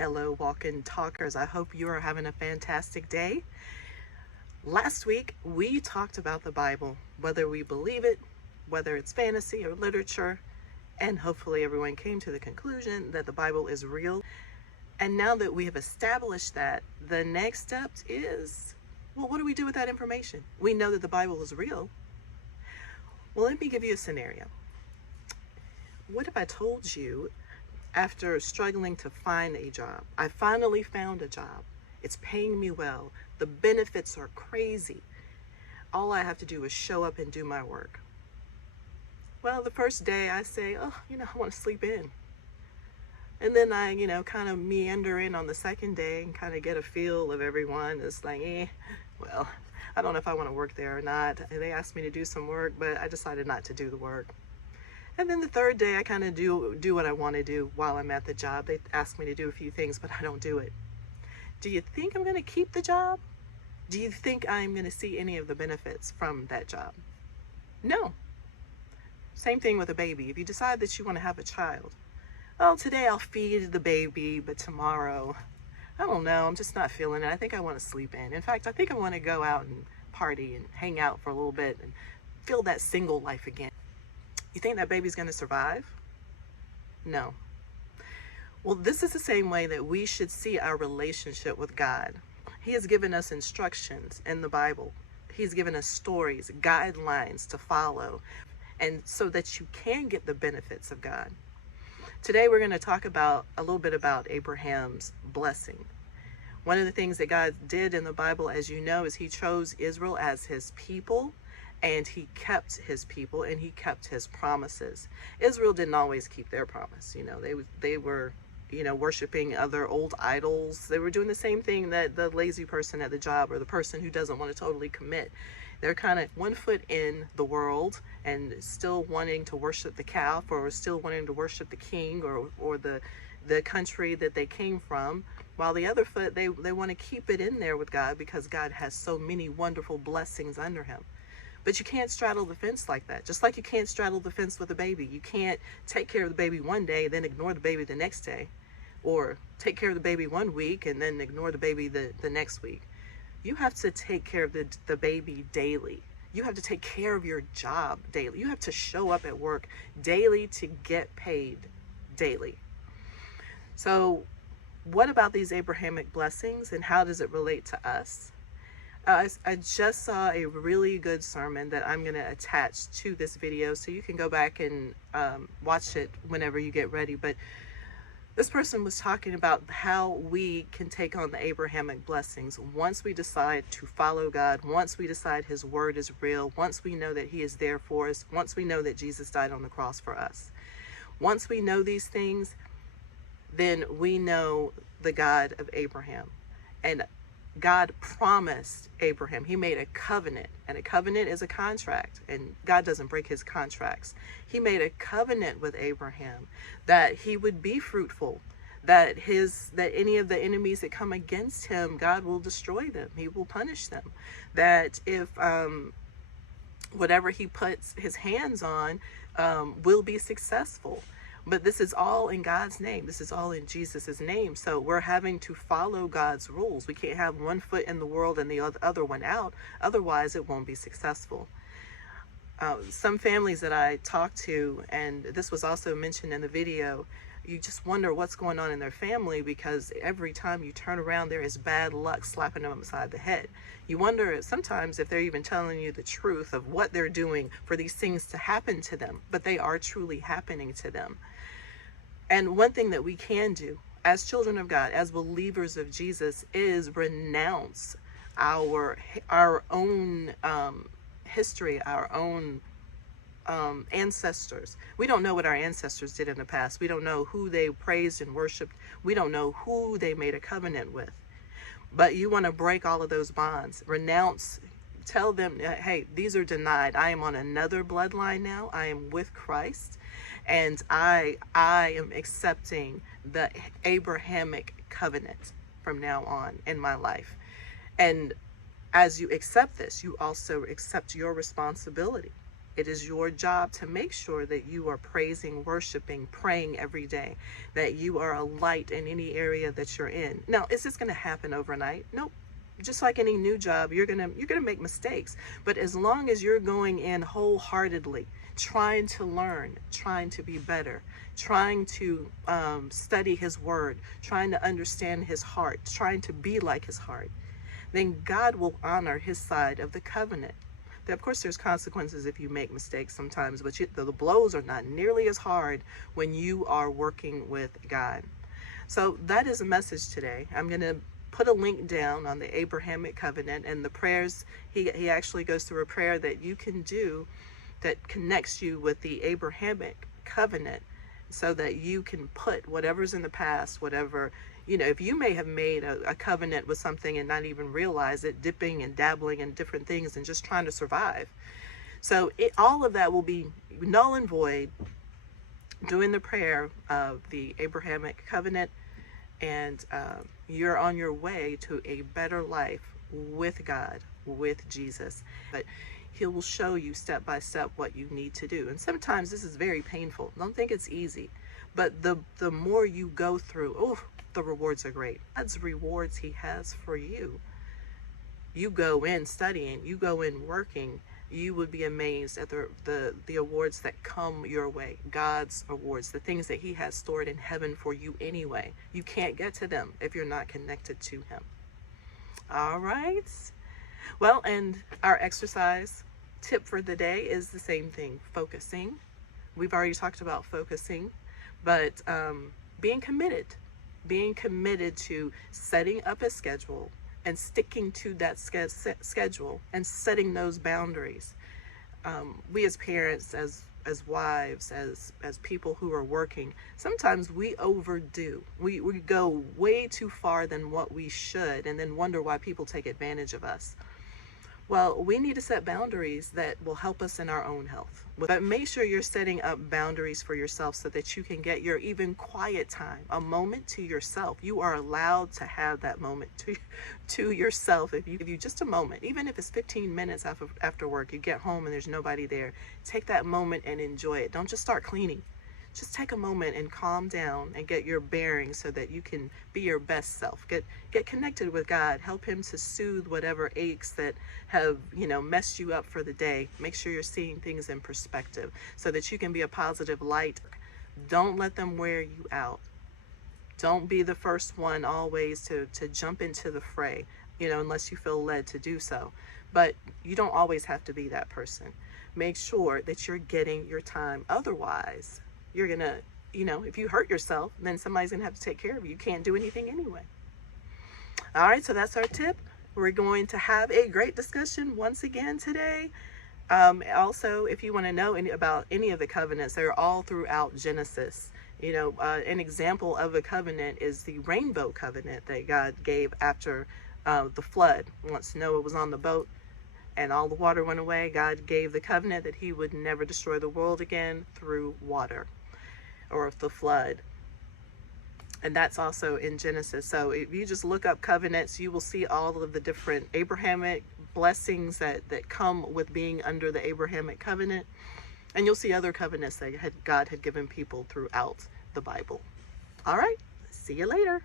Hello, walk-in talkers. I hope you are having a fantastic day. Last week, we talked about the Bible, whether we believe it, whether it's fantasy or literature, and hopefully everyone came to the conclusion that the Bible is real. And now that we have established that, the next step is, well, what do we do with that information? We know that the Bible is real. Well, let me give you a scenario. What if I told you, after struggling to find a job, I finally found a job. It's paying me well. The benefits are crazy. All I have to do is show up and do my work. Well, the first day I say, I want to sleep in. And then I, kind of meander in on the second day and kind of get a feel of everyone. It's like, well, I don't know if I want to work there or not. They asked me to do some work, but I decided not to do the work. And then the third day, I kind of do what I want to do while I'm at the job. They ask me to do a few things, but I don't do it. Do you think I'm going to keep the job? Do you think I'm going to see any of the benefits from that job? No. Same thing with a baby. If you decide that you want to have a child, well, today I'll feed the baby, but tomorrow, I don't know, I'm just not feeling it. I think I want to sleep in. In fact, I think I want to go out and party and hang out for a little bit and feel that single life again. You think that baby's going to survive? No. Well, this is the same way that we should see our relationship with God. He has given us instructions in the Bible. He's given us stories, guidelines to follow, and so that you can get the benefits of God. Today, we're going to talk about a little bit about Abraham's blessing. One of the things that God did in the Bible, as you know, is he chose Israel as his people. And he kept his people and he kept his promises. Israel didn't always keep their promise. They were, worshiping other old idols. They were doing the same thing that the lazy person at the job or the person who doesn't want to totally commit. They're kind of one foot in the world and still wanting to worship the calf or still wanting to worship the king or the country that they came from. While the other foot, they want to keep it in there with God because God has so many wonderful blessings under him. But you can't straddle the fence like that. Just like you can't straddle the fence with a baby. You can't take care of the baby one day, then ignore the baby the next day. Or take care of the baby one week and then ignore the baby the next week. You have to take care of the baby daily. You have to take care of your job daily. You have to show up at work daily to get paid daily. So what about these Abrahamic blessings and how does it relate to us? I just saw a really good sermon that I'm going to attach to this video so you can go back and watch it whenever you get ready. But this person was talking about how we can take on the Abrahamic blessings once we decide to follow God, once we decide his word is real, once we know that he is there for us, once we know that Jesus died on the cross for us. Once we know these things, then we know the God of Abraham. And God promised Abraham, he made a covenant, and a covenant is a contract, and God doesn't break his contracts. He made a covenant with Abraham that he would be fruitful, that any of the enemies that come against him, God will destroy them. He will punish them. That if whatever he puts his hands on will be successful. But this is all in God's name. This is all in Jesus's name. So we're having to follow God's rules. We can't have one foot in the world and the other one out. Otherwise, it won't be successful. Some families that I talked to, and this was also mentioned in the video, you just wonder what's going on in their family because every time you turn around, there is bad luck slapping them upside the head. You wonder sometimes if they're even telling you the truth of what they're doing for these things to happen to them, but they are truly happening to them. And one thing that we can do as children of God, as believers of Jesus, is renounce our own history, our own ancestors. We don't know what our ancestors did in the past. We don't know who they praised and worshiped. We don't know who they made a covenant with. But you want to break all of those bonds. Renounce. Tell them, hey, these are denied. I am on another bloodline now. I am with Christ. And I am accepting the Abrahamic covenant from now on in my life. And as you accept this, you also accept your responsibility. It is your job to make sure that you are praising, worshiping, praying every day, that you are a light in any area that you're in. Now, is this going to happen overnight? Nope. Just like any new job, you're gonna make mistakes. But as long as you're going in wholeheartedly, trying to learn, trying to be better, trying to study His Word, trying to understand His heart, trying to be like His heart, then God will honor His side of the covenant. Of course, there's consequences if you make mistakes sometimes, but the blows are not nearly as hard when you are working with God. So that is a message today. I'm going to put a link down on the Abrahamic covenant and the prayers. He actually goes through a prayer that you can do that connects you with the Abrahamic covenant, so that you can put whatever's in the past, whatever, if you may have made a covenant with something and not even realize it, dipping and dabbling in different things and just trying to survive. So all of that will be null and void doing the prayer of the Abrahamic covenant, and you're on your way to a better life with God, with Jesus. But He will show you step by step what you need to do. And sometimes this is very painful. Don't think it's easy. But the more you go through, the rewards are great. God's rewards He has for you. You go in studying, you go in working, you would be amazed at the awards that come your way. God's awards, the things that He has stored in heaven for you anyway. You can't get to them if you're not connected to Him. All right. Well, and our exercise tip for the day is the same thing, focusing. We've already talked about focusing, but being committed to setting up a schedule and sticking to that schedule and setting those boundaries. We as parents, as wives, as people who are working, sometimes we overdo. We go way too far than what we should, and then wonder why people take advantage of us. Well, we need to set boundaries that will help us in our own health. But make sure you're setting up boundaries for yourself so that you can get your even quiet time, a moment to yourself. You are allowed to have that moment to yourself. If you give you just a moment, even if it's 15 minutes after work, you get home and there's nobody there, take that moment and enjoy it. Don't just start cleaning. Just take a moment and calm down and get your bearings so that you can be your best self. Get connected with God. Help Him to soothe whatever aches that have, messed you up for the day. Make sure you're seeing things in perspective so that you can be a positive light. Don't let them wear you out. Don't be the first one always to jump into the fray, unless you feel led to do so. But you don't always have to be that person. Make sure that you're getting your time. Otherwise, you're going to, if you hurt yourself, then somebody's going to have to take care of you. You can't do anything anyway. All right, so that's our tip. We're going to have a great discussion once again today. Also, if you want to know about any of the covenants, they're all throughout Genesis. An example of a covenant is the rainbow covenant that God gave after the flood. Once Noah was on the boat and all the water went away, God gave the covenant that He would never destroy the world again through water or the flood. And that's also in Genesis. So if you just look up covenants, you will see all of the different Abrahamic blessings that come with being under the Abrahamic covenant. And you'll see other covenants that God had given people throughout the Bible. All right, see you later.